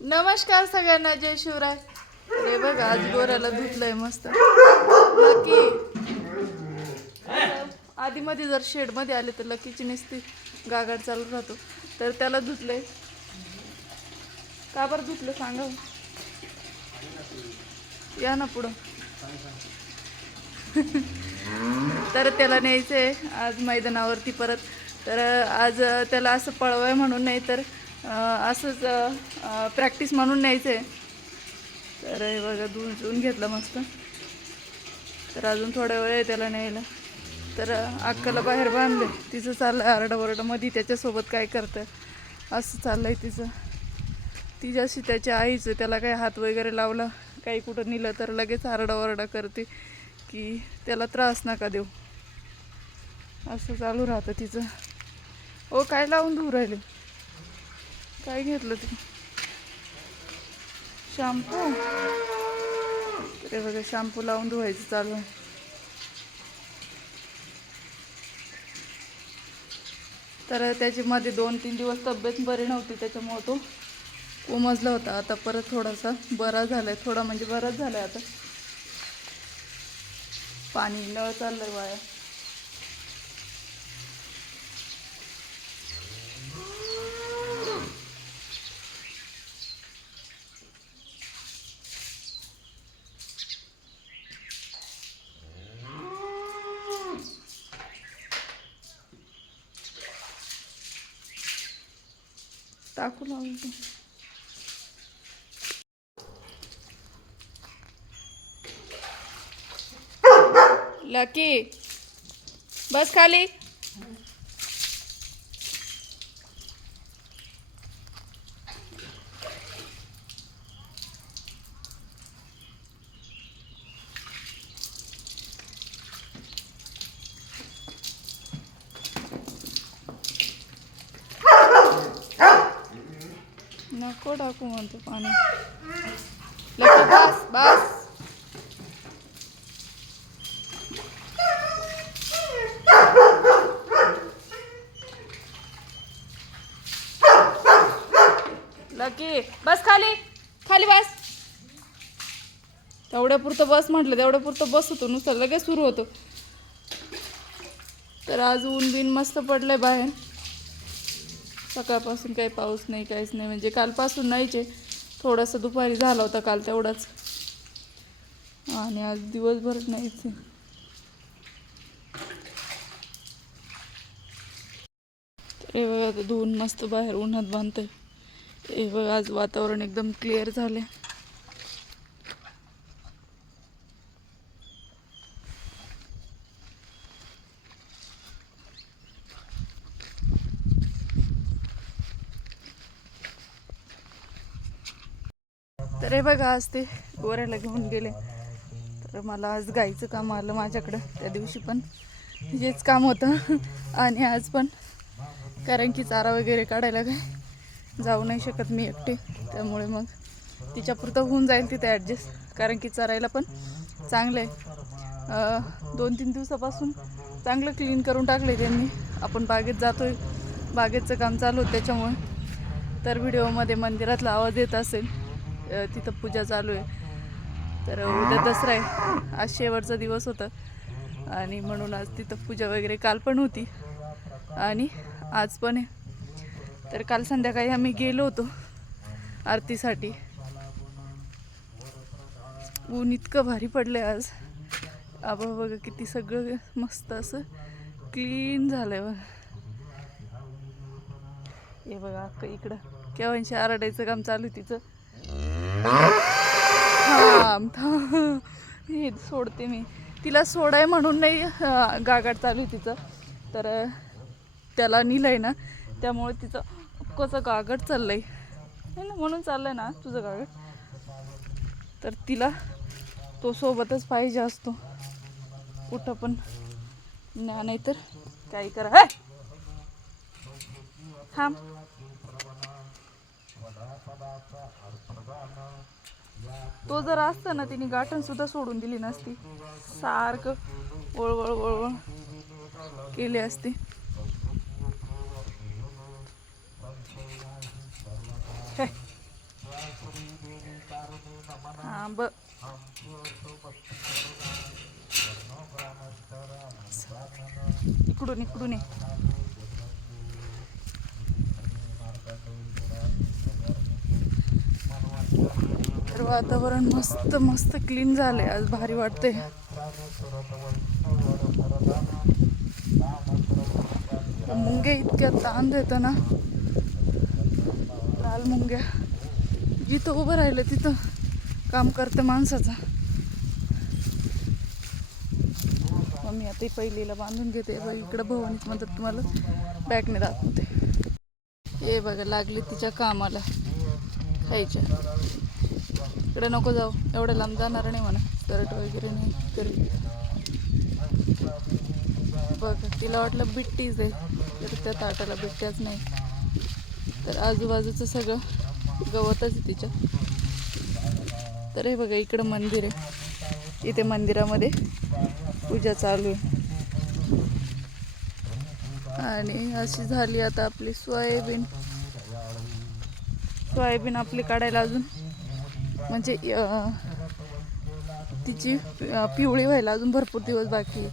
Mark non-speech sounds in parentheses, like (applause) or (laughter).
नमस्कार सगळ्यांना जय शिवराय. अरे बघ आज गोऱ्याला धुतलंय मस्त. लकी. आधी मध्ये जर शेडमध्ये आले तर लकीची नसती गागाड चालू राहतो. तर त्याला धुतलंय. का बरं धुतलं सांगा हो. या ना पुढं. (laughs) तर त्याला न्यायचंय. आज मैदानावरती परत. तर आज त्याला असं पळवाय म्हणून नाही तर असंच प्रॅक्टिस म्हणून न्यायचंय. तर हे बघा धुवून धुवून घेतलं मस्त. तर अजून थोडा वेळ आहे त्याला न्यायला. तर अक्काला बाहेर बांधले तिचं चाललंय आरडाओरडा. मध्ये त्याच्यासोबत काय करतं? असं चाललं आहे तिचं तिच्याशी त्याच्या आईचं त्याला काही हात वगैरे लावला काही कुठं नेलं तर लगेच आरडाओरडा करते की त्याला त्रास नका देऊ. असं चालू राहतं तिचं. ओ काय लावून धुवू राहिले? काय घेतलं ते? शॅम्पू? ते बघा शॅम्पू लावून धुवायचं चालू आहे. तर त्याची मध्ये दोन तीन दिवस तब्येत बरी नव्हती त्याच्यामुळं तो उमजला होता. आता परत थोडासा बरा झालाय. थोडा म्हणजे बराच झालाय आता. पाणी नळ चाललंय वाया टाकू लागलो तो. लकी बस खाली नको टाकू म्हणतो पाणी. लकी बस बस. लकी बस खाली. खाली बस. तेवढ्या पुरतं बस म्हटलं तेवढ्या पुरतं बस होतो. नुसतं लगेच सुरू होतो. तर आज ऊन बिन मस्त पडलंय बाहेर. सकाळपासून काही पाऊस नाही काहीच नाही. म्हणजे कालपासून नाहीचे थोडासा थोडंसं दुपारी झाला होता काल तेवढाच. आणि आज दिवसभर नाहीच हे बघा आता धुवून मस्त बाहेर उन्हात बांधतंय. हे बघा आज वातावरण एकदम क्लिअर झालंय. तर हे बघा आज ते गोऱ्याला घेऊन गेले. तर मला आज गाईचं काम आलं माझ्याकडं. त्या दिवशी पण हेच काम होतं. आणि आज पण कारण की चारा वगैरे काढायला काय जाऊ नाही शकत मी एकटे. त्यामुळे मग तिच्यापुरतं होऊन जाईल तिथे ॲडजस्ट कारण की चरायला पण चांगलं आहे दोन तीन दिवसापासून चांगलं क्लीन करून टाकले त्यांनी. आपण बागेत जातोय. बागेचं काम चालू होतं त्याच्यामुळे. तर व्हिडिओमध्ये मंदिरातला आवाज येत असेल. तिथं पूजा चालू आहे. तर उद्या दसरा आहे. आज शेवटचा दिवस होता. आणि म्हणून आज तिथं पूजा वगैरे काल पण होती. आणि आज पण आहे. तर काल संध्याकाळी आम्ही गेलो होतो आरतीसाठी. ऊन इतकं भारी पडलंय आज. आबा बघा किती सगळं मस्त असं क्लीन झालंय बघा. हे बघा अक्क इकडं केव्हाशी आरडायचं काम चालू आहे तिचं. थांब थांब. हे सोडते मी. तिला सोडाय म्हणून नाही गागाट चालू आहे तिचं. तर त्याला निलंय ना त्यामुळे तिचं कसं गागट चाललंय. ना म्हणून चाललंय ना तुझं गागट तर तिला तो सोबतच पाहिजे असतो. कुठं पण नाही तर काही करा. थांब. तो जर असता ना तिने गाठण सुद्धा सोडून दिली नसती. सारखं वळवळ वळवळ केली असते. हे. हा ब. इकडून इकडून वातावरण मस्त मस्त क्लीन झालंय. आज भारी वाटते मुंग्या इतक्या ताण देत ना लाल मुंग्या. जिथं उभं राहिलं तिथं काम करते माणसाचा. मग मी आता पहिलीला बांधून घेते. बघ इकडं भवानीत मदत तुम्हाला बॅगने दाखवते. हे बघा लागली तिच्या कामाला. खायच्या. इकडे नको जाऊ. एवढं लांब जाणार नाही म्हणा. शर्ट वगैरे नाही. तरी बघ तिला वाटलं बिट्टीच आहे. तर त्या ताटाला बिट्ट्याच नाही. तर आजूबाजूचं सगळं गवतच आहे तिच्या. तर हे बघा इकडं मंदिर आहे. इथे मंदिरामध्ये पूजा चालू आहे. आणि अशी झाली आता आपली सोयाबीन. सोयाबीन आपली काढायला अजून म्हणजे तिची पिवळी व्हायला अजून भरपूर दिवस बाकी.